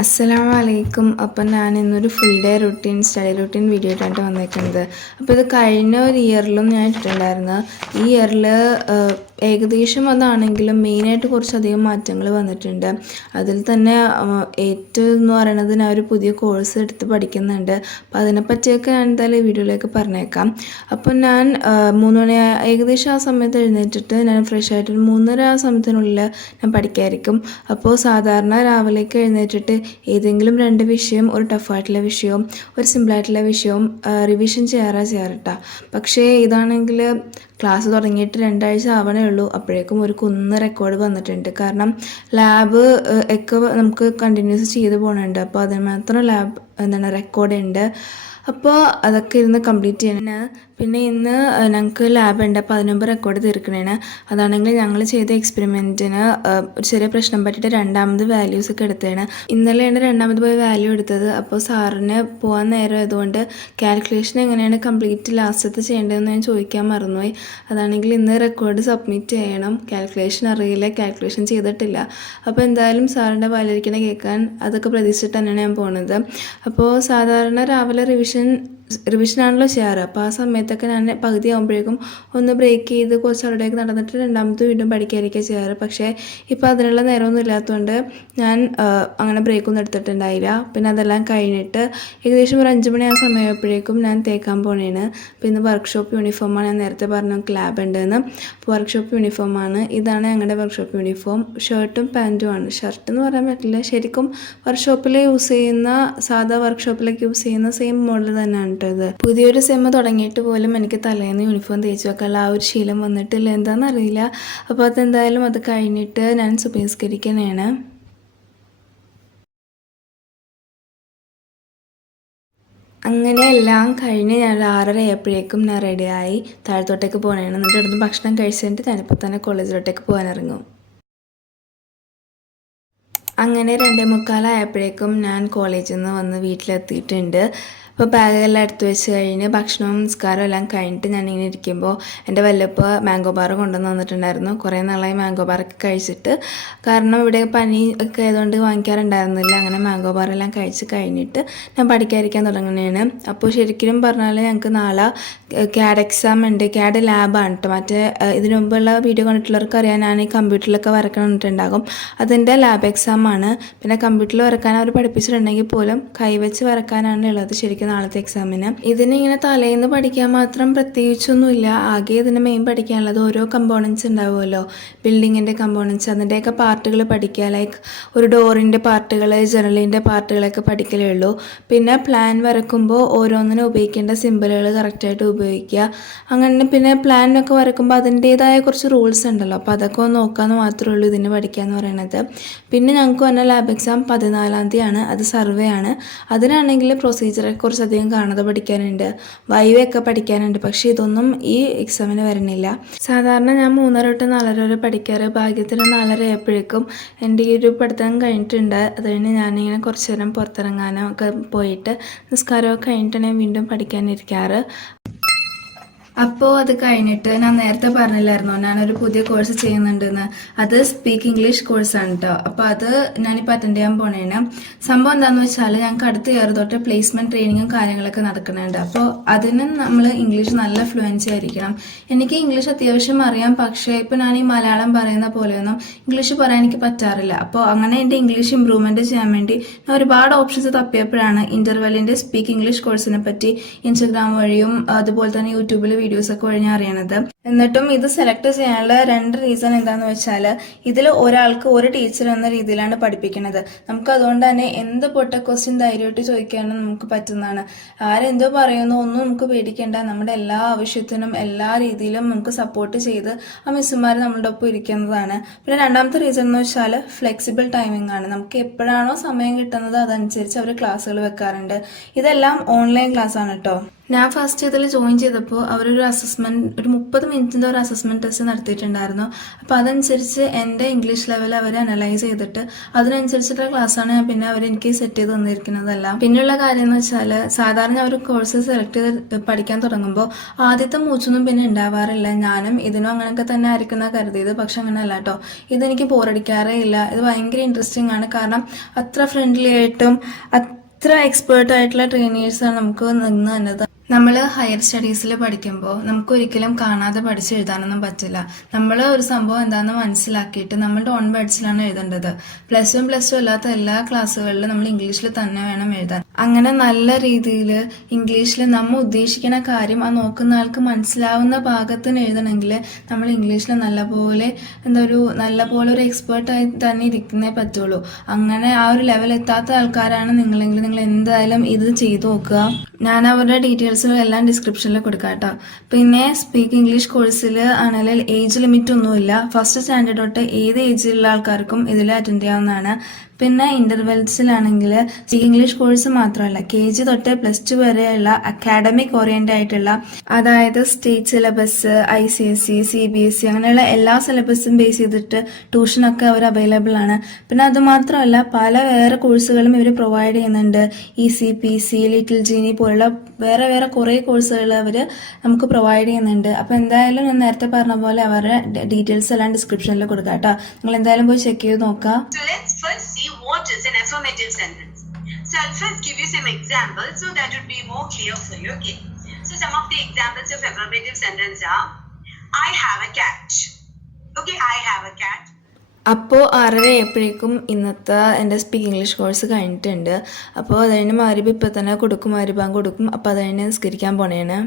അസ്സലാമു അലൈക്കും. അപ്പം ഞാൻ ഇന്നൊരു full day study routine video ആയിട്ടാണ് വന്നിരിക്കുന്നത്. അപ്പോൾ ഇത് കഴിഞ്ഞ ഒരു ഇയറിലും ഞാൻ ഇട്ടിട്ടുണ്ടായിരുന്നു. ഈ ഇയറിൽ ഏകദേശം അതാണെങ്കിലും മെയിനായിട്ട് കുറച്ചധികം മാറ്റങ്ങൾ വന്നിട്ടുണ്ട്. അതിൽ തന്നെ ഏറ്റവും എന്ന് പറയുന്നത് ഞാൻ ഒരു പുതിയ കോഴ്സ് എടുത്ത് പഠിക്കുന്നുണ്ട്. അപ്പോൾ അതിനെപ്പറ്റിയൊക്കെ ഞാൻ എന്തായാലും വീഡിയോയിലേക്ക് പറഞ്ഞേക്കാം. അപ്പോൾ ഞാൻ 3 മണി ഏകദേശം ആ സമയത്ത് എഴുന്നേറ്റിട്ട് ഞാൻ ഫ്രഷ് ആയിട്ട് 3:30 ആ സമയത്തിനുള്ളിൽ ഞാൻ പഠിക്കായിരിക്കും. അപ്പോൾ സാധാരണ രാവിലേക്ക് എഴുന്നേറ്റിട്ട് ഏതെങ്കിലും 2 വിഷയം, ഒരു ടഫായിട്ടുള്ള വിഷയവും ഒരു സിമ്പിളായിട്ടുള്ള വിഷയവും റിവിഷൻ ചെയ്യാറുട്ടാ. പക്ഷേ ഇതാണെങ്കിൽ ക്ലാസ് തുടങ്ങിയിട്ട് 2 ആഴ്ച ആവണേ ഉള്ളൂ, അപ്പോഴേക്കും ഒരു റെക്കോർഡ് വന്നിട്ടുണ്ട്. കാരണം ലാബ് ഒക്കെ നമുക്ക് കണ്ടിന്യൂസ് ചെയ്ത് പോകുന്നുണ്ട്. അപ്പോൾ അതിന് മാത്രം റെക്കോർഡ് ഉണ്ട്. അപ്പോൾ അതൊക്കെ ഇരുന്ന് കംപ്ലീറ്റ് ചെയ്യണേ. പിന്നെ ഇന്ന് ഞങ്ങൾക്ക് ലാബ് ഉണ്ട്. അപ്പോൾ അതിനുമ്പ് റെക്കോർഡ് തീർക്കണേണ്. അതാണെങ്കിൽ ഞങ്ങൾ ചെയ്ത എക്സ്പെരിമെൻറ്റിന് ഒരു ചെറിയ പ്രശ്നം പറ്റിയിട്ട് 2ാമത് വാല്യൂസ് ഒക്കെ എടുത്തതാണ്. ഇന്നലെയാണ് 2ാമത് പോയി വാല്യൂ എടുത്തത്. അപ്പോൾ സാറിന് പോകാൻ നേരം ആയതുകൊണ്ട് കാൽക്കുലേഷൻ എങ്ങനെയാണ് കംപ്ലീറ്റ് ലാസ്റ്റത്തെ ചെയ്യേണ്ടതെന്ന് ഞാൻ ചോദിക്കാൻ മറന്നുപോയി. അതാണെങ്കിൽ ഇന്ന് റെക്കോർഡ് സബ്മിറ്റ് ചെയ്യണം. കാൽക്കുലേഷൻ അറിയില്ല, കാൽക്കുലേഷൻ ചെയ്തിട്ടില്ല. അപ്പോൾ എന്തായാലും സാറിൻ്റെ വാലിരിക്കണ കേൾക്കാൻ അതൊക്കെ പ്രതീക്ഷിച്ചിട്ട് തന്നെയാണ് ഞാൻ പോകുന്നത്. അപ്പോൾ സാധാരണ രാവിലെ റിവിഷനാണല്ലോ ചെയ്യാറ്. അപ്പോൾ ആ സമയത്തൊക്കെ ഞാൻ പകുതി ആകുമ്പോഴേക്കും ഒന്ന് ബ്രേക്ക് ചെയ്ത് കുറച്ച് അവിടേക്ക് നടന്നിട്ട് 2ാമത് വീണ്ടും പഠിക്കാതിരിക്കുക ചെയ്യാറ്. പക്ഷേ ഇപ്പോൾ അതിനുള്ള നേരമൊന്നും ഇല്ലാത്തതുകൊണ്ട് ഞാൻ അങ്ങനെ ബ്രേക്കൊന്നും എടുത്തിട്ടുണ്ടായില്ല. പിന്നെ അതെല്ലാം കഴിഞ്ഞിട്ട് ഏകദേശം ഒരു 5 മണി ആ സമയമായപ്പോഴേക്കും ഞാൻ തേക്കാൻ പോണേണ്. പിന്നെ വർക്ക്ഷോപ്പ് യൂണിഫോമാണ്. ഞാൻ നേരത്തെ പറഞ്ഞു ക്ലാബ് ഉണ്ടെന്ന്. അപ്പോൾ വർക്ക്ഷോപ്പ് യൂണിഫോമാണ്. ഇതാണ് ഞങ്ങളുടെ വർക്ക്ഷോപ്പ് യൂണിഫോം. ഷർട്ടും പാൻറ്റുമാണ്. ഷർട്ട് എന്ന് പറയാൻ പറ്റില്ല, ശരിക്കും വർക്ക്ഷോപ്പിൽ യൂസ് ചെയ്യുന്ന സാധാ വർക്ക്ഷോപ്പിലേക്ക് യൂസ് ചെയ്യുന്ന സെയിം മോഡൽ തന്നെയാണ്. പുതിയൊരു സെമ്മ് തുടങ്ങിയിട്ട് പോലും എനിക്ക് തലേന്ന് യൂണിഫോം തേച്ച് വെക്കാനുള്ള ആ ഒരു ശീലം വന്നിട്ടില്ല, എന്താണെന്നറിയില്ല. അപ്പോൾ അതെന്തായാലും അത് കഴിഞ്ഞിട്ട് ഞാൻ സുബഹിസ്കരിക്കാനാണ്. അങ്ങനെ എല്ലാം കഴിഞ്ഞ് ഞാൻ 6:30 ആയപ്പോഴേക്കും ഞാൻ റെഡിയായി താഴത്തോട്ടേക്ക് പോകാനാണ്. എന്നിട്ട് ഇവിടുന്ന് ഭക്ഷണം കഴിച്ചിട്ട് ഞാനിപ്പോൾ തന്നെ കോളേജിലോട്ടേക്ക് പോകാനിറങ്ങും. അങ്ങനെ 2:45 ആയപ്പോഴേക്കും ഞാൻ കോളേജിൽ നിന്ന് വന്ന് വീട്ടിലെത്തിയിട്ടുണ്ട്. അപ്പോൾ ബാഗെല്ലാം എടുത്ത് വെച്ച് കഴിഞ്ഞ് ഭക്ഷണവും നിസ്കാരവും എല്ലാം കഴിഞ്ഞിട്ട് ഞാനിങ്ങനെ ഇരിക്കുമ്പോൾ എൻ്റെ വല്ലപ്പ മാംഗോ ബാർ കൊണ്ടുവന്ന് തന്നിട്ടുണ്ടായിരുന്നു. കുറേ നാളായി മാംഗോ ബാറൊക്കെ കഴിച്ചിട്ട്. കാരണം ഇവിടെ പനി ഒക്കെ ആയതുകൊണ്ട് വാങ്ങിക്കാറുണ്ടായിരുന്നില്ല. അങ്ങനെ മാംഗോ ബാറെല്ലാം കഴിച്ച് കഴിഞ്ഞിട്ട് ഞാൻ പഠിക്കാതിരിക്കാൻ തുടങ്ങുന്നതാണ്. അപ്പോൾ ശരിക്കും പറഞ്ഞാൽ ഞങ്ങൾക്ക് നാളെ CAD എക്സാം ഉണ്ട്. CAD ലാബാണ് കേട്ടോ. മറ്റേ ഇതിനു മുമ്പുള്ള വീഡിയോ കണ്ടിട്ടുള്ളവർക്ക് അറിയാൻ ഞാൻ ഈ കമ്പ്യൂട്ടറിലൊക്കെ വരക്കണിട്ടുണ്ടാകും. അതിൻ്റെ ലാബ് എക്സാമാണ്. പിന്നെ കമ്പ്യൂട്ടറിൽ വരക്കാൻ അവർ പഠിപ്പിച്ചിട്ടുണ്ടെങ്കിൽ പോലും കൈവച്ച് വരക്കാനാണ് ഉള്ളത് ശരിക്കും നാളത്തെ എക്സാമിന്. ഇതിനിങ്ങനെ തലേന്ന് പഠിക്കാൻ മാത്രം പ്രത്യേകിച്ചൊന്നുമില്ല. ആകെ ഇതിന് മെയിൻ പഠിക്കാനുള്ളത് ഓരോ കമ്പോണൻസ് ഉണ്ടാവുമല്ലോ, ബിൽഡിങ്ങിൻ്റെ കമ്പോണൻസ്, അതിൻ്റെയൊക്കെ പാർട്ടുകൾ പഠിക്കുക. ലൈക്ക് ഒരു ഡോറിൻ്റെ പാർട്ടുകൾ, ജനലിൻ്റെ പാർട്ടുകളൊക്കെ പഠിക്കലേ ഉള്ളൂ. പിന്നെ പ്ലാൻ വരക്കുമ്പോൾ ഓരോന്നിനും ഉപയോഗിക്കേണ്ട സിമ്പിളുകൾ കറക്റ്റായിട്ട് ഉപയോഗിക്കുക. അങ്ങനെ പിന്നെ പ്ലാനൊക്കെ വരക്കുമ്പോൾ അതിൻ്റേതായ കുറച്ച് റൂൾസ് ഉണ്ടല്ലോ, അപ്പോൾ അതൊക്കെ ഒന്ന് നോക്കാമെന്ന് മാത്രമേ ഉള്ളൂ ഇതിന് പഠിക്കുക എന്ന് പറയുന്നത്. പിന്നെ ഞങ്ങൾക്ക് വന്ന ലാബ് എക്സാം 14-ാം തീയതിയാണ്. അത് സർവേ ആണ്. അതിനാണെങ്കിൽ പ്രൊസീജിയറെ കുറച്ചധികം കാണാതെ പഠിക്കാനുണ്ട്, വൈവയൊക്കെ പഠിക്കാനുണ്ട്. പക്ഷേ ഇതൊന്നും ഈ എക്സാമിന് വരണില്ല. സാധാരണ ഞാൻ 3:30 തൊട്ട് 4:30 വരെ പഠിക്കാറ്. ഭാഗ്യത്തിന് 4:30 ആയപ്പോഴേക്കും എൻ്റെ ഈ ഒരു പഠിത്തം കഴിഞ്ഞിട്ടുണ്ട്. അത് കഴിഞ്ഞ് ഞാനിങ്ങനെ കുറച്ച് നേരം പുറത്തിറങ്ങാനോ ഒക്കെ പോയിട്ട് നിസ്കാരമൊക്കെ കഴിഞ്ഞിട്ടാണ് ഞാൻ വീണ്ടും പഠിക്കാനിരിക്കാറ്. അപ്പോൾ അത് കഴിഞ്ഞിട്ട് ഞാൻ നേരത്തെ പറഞ്ഞില്ലായിരുന്നോ ഞാനൊരു പുതിയ കോഴ്സ് ചെയ്യുന്നുണ്ടെന്ന്. അത് സ്പീക്ക് ഇംഗ്ലീഷ് കോഴ്സാണ് കേട്ടോ. അപ്പോൾ അത് ഞാനിപ്പോൾ അറ്റൻഡ് ചെയ്യാൻ പോണേന്. സംഭവം എന്താണെന്ന് വെച്ചാൽ ഞങ്ങൾക്ക് അടുത്ത ഇയർ തൊട്ട് പ്ലേസ്മെന്റ് ട്രെയിനിങ്ങും കാര്യങ്ങളൊക്കെ നടക്കുന്നുണ്ട്. അപ്പോൾ അതിന് നമ്മൾ ഇംഗ്ലീഷ് നല്ല ഫ്ലുവൻസി ആയിരിക്കണം. എനിക്ക് ഇംഗ്ലീഷ് അത്യാവശ്യം അറിയാം, പക്ഷേ ഇപ്പോൾ ഞാൻ ഈ മലയാളം പറയുന്ന പോലെയൊന്നും ഇംഗ്ലീഷ് പറയാൻ എനിക്ക് പറ്റാറില്ല. അപ്പോൾ അങ്ങനെ എൻ്റെ ഇംഗ്ലീഷ് ഇമ്പ്രൂവ്മെന്റ് ചെയ്യാൻ വേണ്ടി ഞാൻ ഒരുപാട് ഓപ്ഷൻസ് തപ്പിയപ്പോഴാണ് ഇന്റർവെല്ലിന്റെ സ്പീക്ക് ഇംഗ്ലീഷ് കോഴ്സിനെ പറ്റി ഇൻസ്റ്റഗ്രാം വഴിയും അതുപോലെ തന്നെ യൂട്യൂബിൽ വീഡിയോസ് ഒക്കെ വഴി ഞാൻ അറിയണത്. എന്നിട്ടും ഇത് സെലക്ട് ചെയ്യാനുള്ള 2 റീസൺ എന്താന്ന് വെച്ചാൽ ഇതിൽ ഒരാൾക്ക് ഒരു ടീച്ചർ എന്ന രീതിയിലാണ് പഠിപ്പിക്കുന്നത്. നമുക്ക് അതുകൊണ്ട് തന്നെ എന്ത് പൊട്ട ക്വസ്റ്റ്യൻ ധൈര്യമായിട്ട് ചോദിക്കാനും നമുക്ക് പറ്റുന്നതാണ്. ആരെന്തോ പറയുന്നു ഒന്നും നമുക്ക് പേടിക്കേണ്ട. നമ്മുടെ എല്ലാ ആവശ്യത്തിനും എല്ലാ രീതിയിലും നമുക്ക് സപ്പോർട്ട് ചെയ്ത് ആ മിസ്സുമാർ നമ്മളുടെ ഒപ്പം ഇരിക്കുന്നതാണ്. പിന്നെ രണ്ടാമത്തെ റീസൺ എന്ന് വെച്ചാൽ ഫ്ലെക്സിബിൾ ടൈമിംഗ് ആണ്. നമുക്ക് എപ്പോഴാണോ സമയം കിട്ടുന്നത് അതനുസരിച്ച് അവർ ക്ലാസ്സുകൾ വെക്കാറുണ്ട്. ഇതെല്ലാം ഓൺലൈൻ ക്ലാസ് ആണ് കേട്ടോ. ഞാൻ ഫസ്റ്റ് ഇതിൽ ജോയിൻ ചെയ്തപ്പോൾ അവരൊരു അസസ്മെന്റ്, ഒരു 30 മിനിറ്റിന്റെ ഒരു അസസ്മെന്റ് ടെസ്റ്റ് നടത്തിയിട്ടുണ്ടായിരുന്നു. അപ്പോൾ അതനുസരിച്ച് എൻ്റെ ഇംഗ്ലീഷ് ലെവൽ അവർ അനലൈസ് ചെയ്തിട്ട് അതിനനുസരിച്ചിട്ടുള്ള ക്ലാസ്സാണ് പിന്നെ അവർ എനിക്ക് സെറ്റ് ചെയ്ത് തന്നിരിക്കുന്നതെല്ലാം. പിന്നെയുള്ള കാര്യം എന്ന് വെച്ചാൽ സാധാരണ ഒരു കോഴ്സ് സെലക്ട് ചെയ്ത് പഠിക്കാൻ തുടങ്ങുമ്പോൾ ആദ്യത്തെ മൂച്ചൊന്നും പിന്നെ ഉണ്ടാവാറില്ല. ഞാനും ഇതിനും അങ്ങനെയൊക്കെ തന്നെ ആയിരിക്കുന്ന കരുതിയത്, പക്ഷെ അങ്ങനെയല്ല കേട്ടോ. ഇതെനിക്ക് ബോറടിക്കാറേ ഇല്ല. ഇത് ഭയങ്കര ഇൻട്രസ്റ്റിംഗ് ആണ്. കാരണം അത്ര ഫ്രണ്ട്ലി ആയിട്ടും അത്ര എക്സ്പേർട്ട് ആയിട്ടുള്ള ട്രെയിനേഴ്സാണ് നമുക്ക് നിന്ന് തന്നത്. നമ്മൾ ഹയർ സ്റ്റഡീസിൽ പഠിക്കുമ്പോൾ നമുക്ക് ഒരിക്കലും കാണാതെ പഠിച്ചെഴുതാനൊന്നും പറ്റില്ല. നമ്മൾ ഒരു സംഭവം എന്താണെന്ന് മനസ്സിലാക്കിയിട്ട് നമ്മളുടെ ഓൺ വേർഡ്സിലാണ് എഴുതേണ്ടത്. പ്ലസ് 1 പ്ലസ് 2 അല്ലാത്ത എല്ലാ ക്ലാസ്സുകളിലും നമ്മൾ ഇംഗ്ലീഷിൽ തന്നെ വേണം എഴുതാൻ. അങ്ങനെ നല്ല രീതിയിൽ ഇംഗ്ലീഷിൽ നമ്മൾ ഉദ്ദേശിക്കുന്ന കാര്യം ആ നോക്കുന്ന ആൾക്ക് മനസ്സിലാവുന്ന പാകത്തിന് എഴുതണമെങ്കിൽ നമ്മൾ ഇംഗ്ലീഷിൽ നല്ലപോലെ നല്ലപോലെ ഒരു എക്സ്പേർട്ടായി തന്നെ ഇരിക്കുന്നേ പറ്റുള്ളൂ. അങ്ങനെ ആ ഒരു ലെവൽ എത്താത്ത ആൾക്കാരാണ് നിങ്ങളെങ്കിൽ നിങ്ങൾ എന്തായാലും ഇത് ചെയ്തു നോക്കുക. ഞാൻ അവരുടെ ഡീറ്റെയിൽസ് എല്ലാം ഡിസ്ക്രിപ്ഷനിൽ കൊടുക്കാം കേട്ടോ. പിന്നെ സ്പീക്ക് ഇംഗ്ലീഷ് കോഴ്സിൽ ആണെങ്കിൽ ഏജ് ലിമിറ്റ് ഒന്നുമില്ല. ഫസ്റ്റ് സ്റ്റാൻഡേർഡ് തൊട്ട് ഏത് ഏജിലുള്ള ആൾക്കാർക്കും ഇതിൽ അറ്റൻഡ് ചെയ്യാവുന്നതാണ്. പിന്നെ ഇന്റർവെൽസിലാണെങ്കിൽ സ്പീക്ക് ഇംഗ്ലീഷ് കോഴ്സ് മാത്രമല്ല KG തൊട്ട് +2 വരെയുള്ള അക്കാഡമിക് ഓറിയന്റഡ് ആയിട്ടുള്ള, അതായത് സ്റ്റേറ്റ് സിലബസ്, ICSE, CBSE അങ്ങനെയുള്ള എല്ലാ സിലബസും ബേസ് ചെയ്തിട്ട് ട്യൂഷനൊക്കെ അവർ അവൈലബിൾ ആണ്. പിന്നെ അതുമാത്രമല്ല പല വേറെ കോഴ്സുകളും ഇവർ പ്രൊവൈഡ് ചെയ്യുന്നുണ്ട്. ECPC, ലിറ്റിൽ ജീനി പോലുള്ള വേറെ കുറേ കോഴ്സുകൾ അവർ നമുക്ക് പ്രൊവൈഡ് ചെയ്യുന്നുണ്ട്. അപ്പോൾ എന്തായാലും ഞാൻ നേരത്തെ പറഞ്ഞ പോലെ അവരുടെ ഡീറ്റെയിൽസ് എല്ലാം ഡിസ്ക്രിപ്ഷനിൽ കൊടുക്കാം കേട്ടോ. നിങ്ങൾ എന്തായാലും പോയി ചെക്ക് ചെയ്ത് നോക്കാം. What is an affirmative sentence? So I'll first give you some examples so that would be more clear for you. Okay. So some of the examples of affirmative sentence are I have a cat. Okay, I have a cat. അപ്പോൾ 6:30 ആയപ്പോഴേക്കും ഇന്നത്തെ എൻ്റെ speak English course കഴിഞ്ഞിട്ടുണ്ട്. അപ്പോൾ അതിന് മഗ്‌രിബ് ഇപ്പം തന്നെ കൊടുക്കും, മഗ്‌രിബ് കൊടുക്കും. അപ്പോൾ അതിന് നിസ്കരിക്കാൻ പോണേണ്.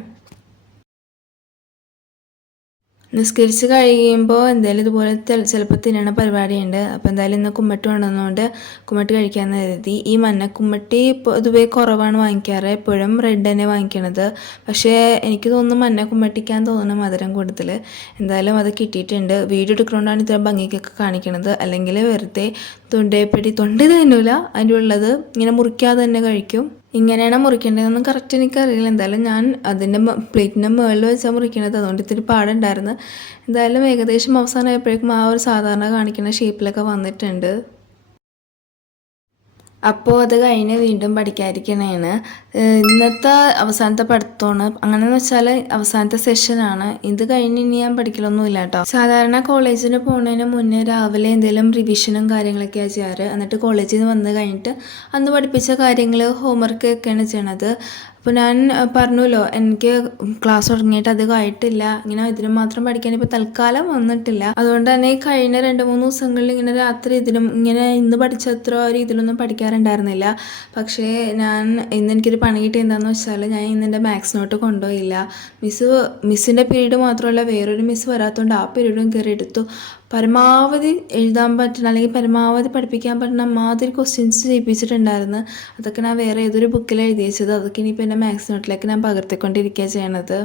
നിസ്കരിച്ച് കഴിയുമ്പോൾ എന്തായാലും ഇതുപോലെ ചിലപ്പോൾ തിന്നണ പരിപാടിയുണ്ട്. അപ്പോൾ എന്തായാലും ഇന്ന് കുമ്മട്ടി കൊണ്ടുവന്നുകൊണ്ട് കുമ്മട്ടി കഴിക്കാമെന്ന് കരുതി. ഈ മഞ്ഞക്കുമ്മട്ടി പൊതുവേ കുറവാണ് വാങ്ങിക്കാറ്, എപ്പോഴും റെഡ് തന്നെ വാങ്ങിക്കണത്. പക്ഷേ എനിക്ക് തോന്നുന്നു മഞ്ഞക്കുമ്മട്ടിക്കാൻ തോന്നുന്നു മധുരം കൂടുതൽ. എന്തായാലും അത് കിട്ടിയിട്ടുണ്ട്. വീഡിയോ എടുക്കുന്നതുകൊണ്ടാണ് ഇത്ര ഭംഗിക്കൊക്കെ കാണിക്കണത്. അല്ലെങ്കിൽ വെറുതെ തൊണ്ട തിന്നൂല, അതിൻ്റെ ഉള്ളത് ഇങ്ങനെ മുറിക്കാതെ തന്നെ കഴിക്കും. ഇങ്ങനെയാണ് മുറിക്കേണ്ടതെന്ന് കറക്റ്റ് എനിക്കറിയില്ല. എന്തായാലും ഞാൻ അതിൻ്റെ പ്ലേറ്റിൻ്റെ മുകളിൽ വെച്ചാൽ മുറിക്കണത്, അതുകൊണ്ട് ഇത്തിരി പാടുണ്ടായിരുന്നു. എന്തായാലും ഏകദേശം അവസാനമായപ്പോഴേക്കും ആ ഒരു സാധാരണ കാണിക്കുന്ന ഷേപ്പിലൊക്കെ വന്നിട്ടുണ്ട്. അപ്പോൾ അത് കഴിഞ്ഞ് വീണ്ടും പഠിക്കാതിരിക്കണേണ്. ഇന്നത്തെ അവസാനത്തെ പഠിത്തമാണ്. അങ്ങനെയെന്ന് വെച്ചാൽ അവസാനത്തെ സെഷനാണ്. ഇത് കഴിഞ്ഞ് ഇനി ഞാൻ പഠിക്കലൊന്നുമില്ല കേട്ടോ. സാധാരണ കോളേജിന് പോകുന്നതിന് മുന്നേ രാവിലെ എന്തെങ്കിലും റിവിഷനും കാര്യങ്ങളൊക്കെയാണ് ചെയ്യാറ്. എന്നിട്ട് കോളേജിൽ നിന്ന് വന്ന് കഴിഞ്ഞിട്ട് അന്ന് പഠിപ്പിച്ച കാര്യങ്ങൾ ഹോംവർക്ക് ഒക്കെയാണ് ചെയ്യണത്. അപ്പോൾ ഞാൻ പറഞ്ഞല്ലോ എനിക്ക് ക്ലാസ് തുടങ്ങിയിട്ട് അധികമായിട്ടില്ല. ഇങ്ങനെ ഇതിന് മാത്രം പഠിക്കാൻ ഇപ്പോൾ തൽക്കാലം വന്നിട്ടില്ല. അതുകൊണ്ട് തന്നെ കഴിഞ്ഞ 2-3 ദിവസങ്ങളിൽ ഇങ്ങനെ രാത്രി ഇതിലും ഇങ്ങനെ ഇന്ന് പഠിച്ച അത്ര രീതിയിലൊന്നും പഠിക്കാറുണ്ടായിരുന്നില്ല. പക്ഷേ ഇന്ന് എനിക്കൊരു പണി കിട്ടി. എന്താണെന്ന് വെച്ചാൽ ഞാൻ ഇന്നെൻ്റെ മാത്സ് നോട്ട് കൊണ്ടുപോയില്ല. മിസ്സിൻ്റെ പീരീഡ് മാത്രമല്ല വേറൊരു മിസ് വരാത്തതുകൊണ്ട് ആ പീരീഡും കയറി എടുത്തു. പരമാവധി എഴുതാൻ പറ്റുന്ന അല്ലെങ്കിൽ പരമാവധി പഠിപ്പിക്കാൻ പറ്റുന്ന മാതിരി ക്വസ്റ്റ്യൻസ് ചെയ്യിപ്പിച്ചിട്ടുണ്ടായിരുന്നു. അതൊക്കെ ഞാൻ വേറെ ഏതൊരു ബുക്കിൽ എഴുതി വെച്ചത്. അതൊക്കെ ഇനിയിപ്പോൾ എൻ്റെ മാത്സ് നോട്ടിലേക്ക് ഞാൻ പകർത്തിക്കൊണ്ടിരിക്കുക ചെയ്യണത്.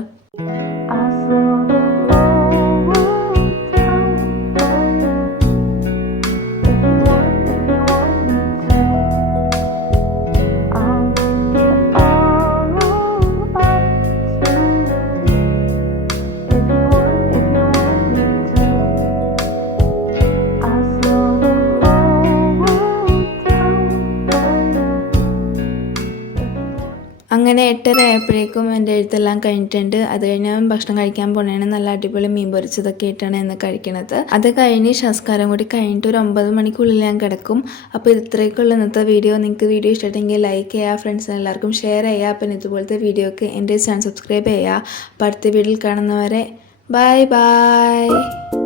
അങ്ങനെ അങ്ങനെ 8:30 ആയപ്പോഴേക്കും എൻ്റെ എഴുത്തെല്ലാം കഴിഞ്ഞിട്ടുണ്ട്. അത് കഴിഞ്ഞ് ഞാൻ ഭക്ഷണം കഴിക്കാൻ പോണേണ്. നല്ല അടിപൊളി മീൻ പൊരിച്ചതൊക്കെ ആയിട്ടാണ് ഇന്ന് കഴിക്കണത്. അത് കഴിഞ്ഞ് സംസ്കാരം കൂടി കഴിഞ്ഞിട്ട് ഒരു 9 മണിക്കുള്ളിൽ ഞാൻ കിടക്കും. അപ്പോൾ ഇത്രയൊക്കെയുള്ള ഇന്നത്തെ വീഡിയോ. നിങ്ങൾക്ക് വീഡിയോ ഇഷ്ടപ്പെട്ടെങ്കിൽ ലൈക്ക് ചെയ്യുക, ഫ്രണ്ട്സിന് എല്ലാവർക്കും ഷെയർ ചെയ്യുക. പിന്നെ ഇതുപോലത്തെ വീഡിയോക്ക് എൻ്റെ ചാനൽ സബ്സ്ക്രൈബ് ചെയ്യുക. അപ്പോൾ അടുത്ത വീഡിയോയിൽ കാണുന്നവരെ ബൈ ബൈ.